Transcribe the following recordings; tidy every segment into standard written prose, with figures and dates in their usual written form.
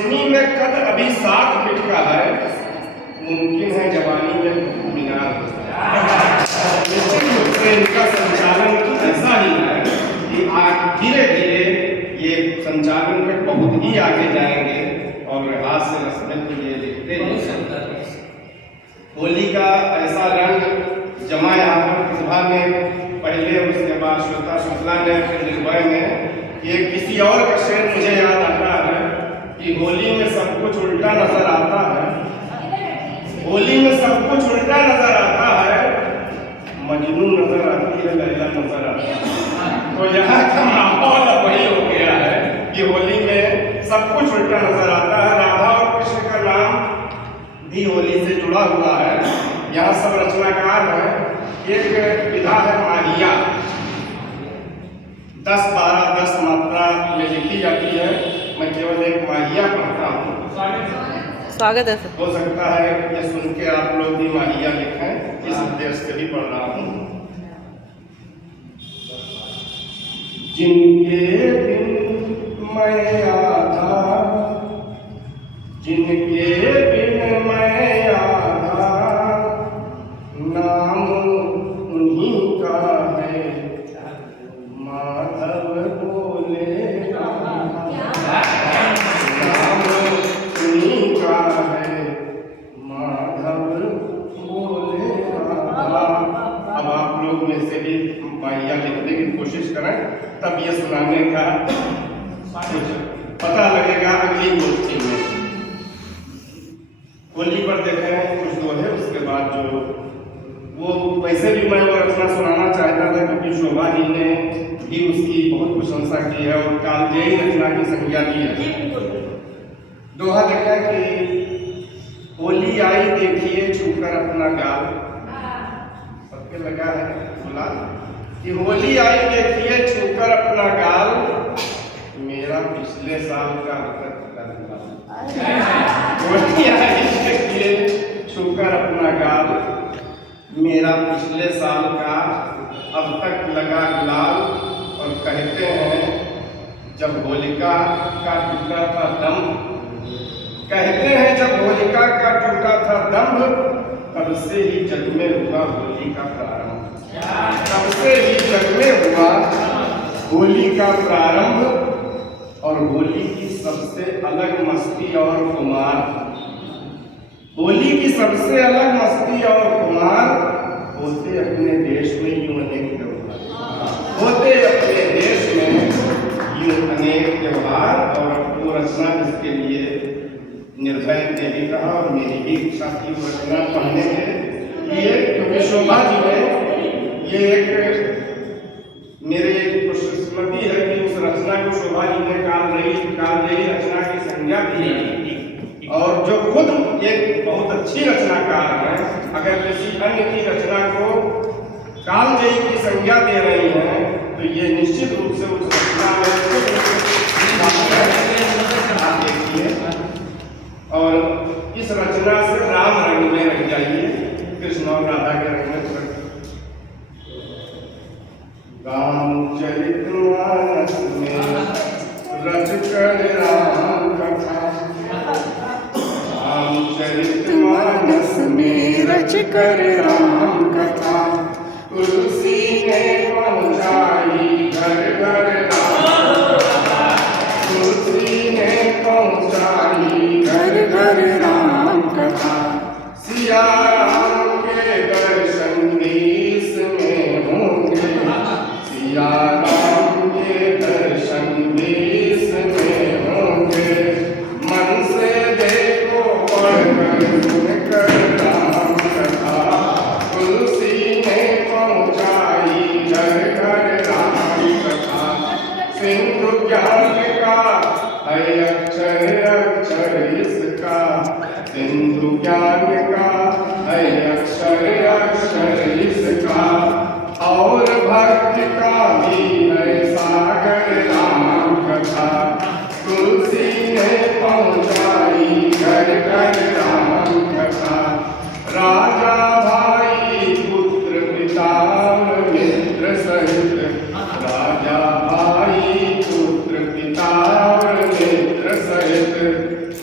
इन्हीं में कद अभी 7 फीट का है, मुमकिन है जवानी में मीनार हो जाए। निश्चित रूप से इनका संचालन ऐसा ही है कि धीरे धीरे ये संचालन में बहुत ही आगे जाएंगे और हाथ से रस्में तो ये लिखते हैं। होली का ऐसा रंग जमा यहाँ पर सभा में पहले, उसके बाद श्वेता शुक्ला ने, फिर निर्भय में। ये किसी और का शेर मुझे याद आता है कि होली में सब कुछ उल्टा नजर आता है, होली में सब कुछ उल्टा नजर आता है, मजनू नजर आती है, लैला नजर आता है। तो यहाँ का माहौल अब वही हो गया है कि होली में सब कुछ उल्टा नजर आता है। राधा और कृष्ण का नाम भी होली से जुड़ा हुआ है। यहाँ सब रचनाकार हैं। एक विधा है माहिया, 10-12-10 मात्रा में लिखी जाती है। मैं केवल एक माहिया पढ़ता हूँ। स्वागत है सर। हो सकता है ये सुन के आप लोग भी माहिया लिखें, इस उद्देश्य से भी पढ़ रहा हूँ। जिनके बिन मैं आधा, जिनके बिन मैं आधा, नाम उन्हीं का है, माधव बोले नाम उन्हीं का है, माधव बोले राधा। अब आप लोग में से भी माहिया लिखने की कोशिश करें, तब ये सुनाने का कुछ पता लगेगा अगली गोष्ठी में। होली पर देखें कुछ दोहे, उसके बाद जो वो वैसे भी मैं वो रचना सुनाना चाहता था क्योंकि शोभा जी ने भी उसकी बहुत प्रशंसा की है और कालजयी रचना की संज्ञा दी है। दोहा देखा कि होली आई देखिए छूकर अपना गाल, सबके लगा है खुला कि होली आई देखिए छूकर अपना गाल, मेरा पिछले साल का होली आई देखिए छूकर अपना गाल, मेरा पिछले साल का अब तक लगा गुलाल। और कहते हैं जब होलिका का टूटा था दम्भ, कहते हैं जब होलिका का टूटा था दम्भ, तब से ही जग में हुआ होली का प्रारंभ, तब से ही जग में हुआ होली का प्रारंभ। और होली की सबसे अलग मस्ती और खुमार, होली की सबसे अलग मस्ती और खुमार, होते अपने देश में यूं अनेक त्योहार, होते अपने देश में यूं अनेक त्योहार। और वो रचना जिसके लिए निर्भय ने भी कहा और मेरी भी इच्छा थी वो रचना पढ़ने के लिए, क्योंकि शोभा जी ने ये एक मेरे खुशकिस्मती है कि उस रचना को शोभा जी ने कालजयी रचना की संज्ञा दी। और जो खुद एक बहुत अच्छी रचनाकार है, अगर किसी अन्य की रचना को कालजयी की संज्ञा दे रही हैं तो ये निश्चित रूप से उस रचना में देखिए। और इस रचना से राम रंग में रह जाइए, कृष्ण और राधा के रंग में। रामचरितमानस में रच कर राम कथा, रामचरितमानस में रच कर राम कथा, तुलसी ने पहुँचाई घर घर राम कथा, तुलसी ने पहुँचाई घर घर राम कथा। सिया राम के दर्शन देश में होंगे, सिया राम के दर्शन देश में होंगे, मन से देखो पढ़कर सुनकर राम कथा, तुलसी ने पहुँचाई घर घर राम कथा।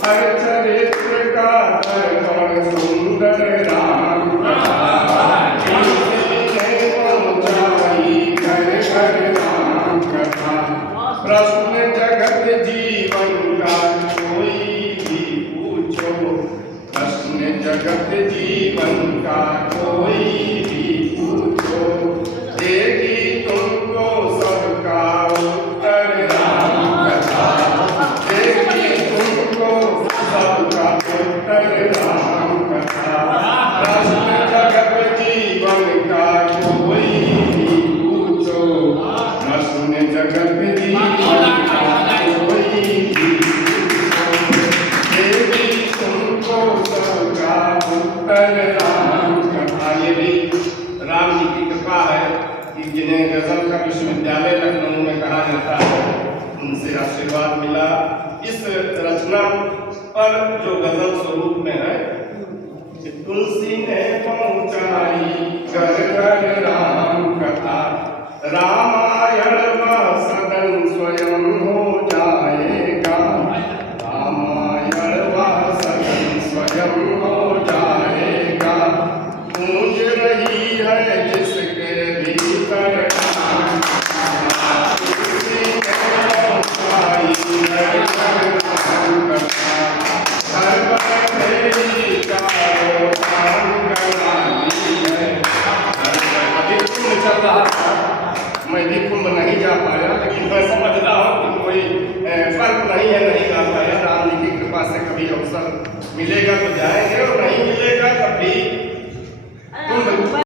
हर चरित्र का दर्पण सुंदर राम कथा, जिसने पहुंचाई घर घर राम कथा। प्रश्न जगत जीवन का कोई भी पूछो, प्रश्न जगत जीवन का कोई भी पूछो, देगी तुमको सबका उत्तर राम कथा, देगी तुमको सबका उत्तर राम कथा। प्रश्न जगत जीवन का कोई भी पूछो, प्रश्न जगत जीवन का कोई भी पूछो, देगी तुमको सबका उत्तर राम कथा। ये भी राम जी की कृपा है कि जिन्हें गजल का विश्वविद्यालय लखनऊ में कहा जाता है, उनसे आशीर्वाद मिला। इस रचना पर जो गजल स्वरूप में है कि तुलसी ने पहुंचाई घर घर राम कथा, रामायण व सदन स्वयं हो जाएगा, रामायण व सदन स्वयं हो जाएगा। गूंज रही है जिसके भीतर राम कथा, तुलसी ने पहुंचाई घर घर राम कथा, हर बखेड़ी चारों धाम करवानी है। अभी कुंभ चल रहा था, मैं भी कुंभ नहीं जा पाया, लेकिन मैं समझ रहा हूँ कि कोई फर्क नहीं है, नहीं जा पाया। राम जी की कृपा से कभी अवसर मिलेगा तो जाएंगे, और नहीं मिलेगा तब भी